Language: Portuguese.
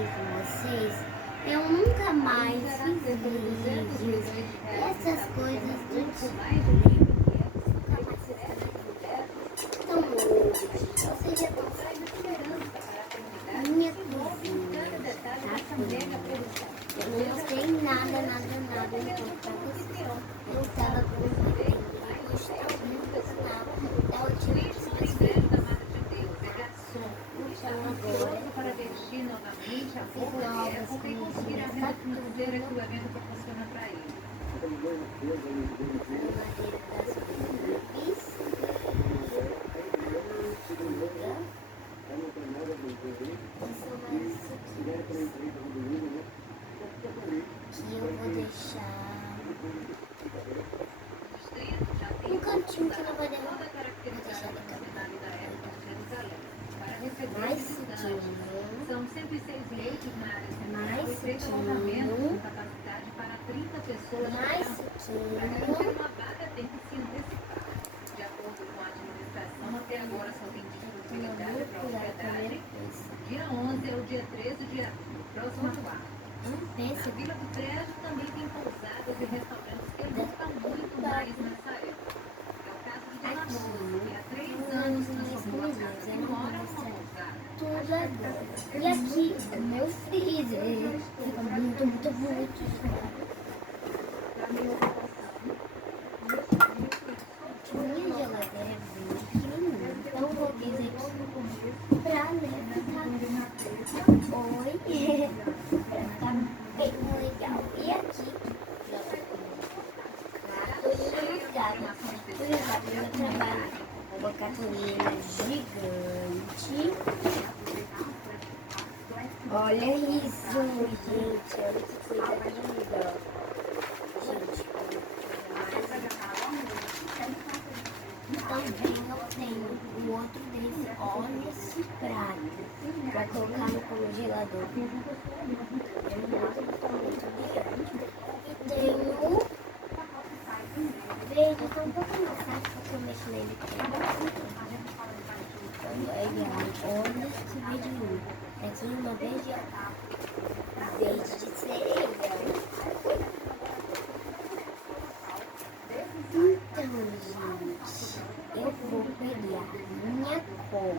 falei com vocês, eu nunca mais fiz vídeos, essas coisas do tipo. Então hoje, vocês já estão sabendo minha cozinha, tá? Eu não mostrei nada pra vocês. Eu tava com o postar no canal da última vez que vocês viram. Então agora, para vestir novamente a fiz roupa novas dessa e conseguir coisinhas, apenas tá dizer que o tudo evento proporciona para ele. no madeira das flores, são mais suquinhas que eu vou deixar no cantinho que não vai derrubar. Vou deixar daqui a mais suquinho, São 106 leitos na área central mais e 3 suquinho, alojamentos com capacidade para 30 pessoas. mais Para suquinho. garantir uma vaga tem que se antecipar. De acordo com a administração, até agora só tem disponibilidade para hospedagem. Dia 11 é o dia 13 de abril, próximo a 4. Pensa Na Vila do Prédio também tem pousadas e restaurantes que lucram muito mais nessa época. É o caso de Dona Rosa, que há 3 anos transformou a casa que mora numa pousada. tudo agora. E aqui o meu freezer fica muito minha geladeira é bem pequenininha, então eu vou vir aqui pra ficar oi, pra ficar bem legal. E aqui fui usar pro meu trabalho uma cartolina gigante. Olha isso, gente, olha que coisa linda. Gente, também eu tenho um outro desse, olha esse prato, pra colocar no congelador. É muito grande. E tenho verde, tá um pouco mais fácil porque eu mexo nele. Olha esse verde lindo. Aqui uma verde de cereja. Então, gente, eu vou pegar minha cor.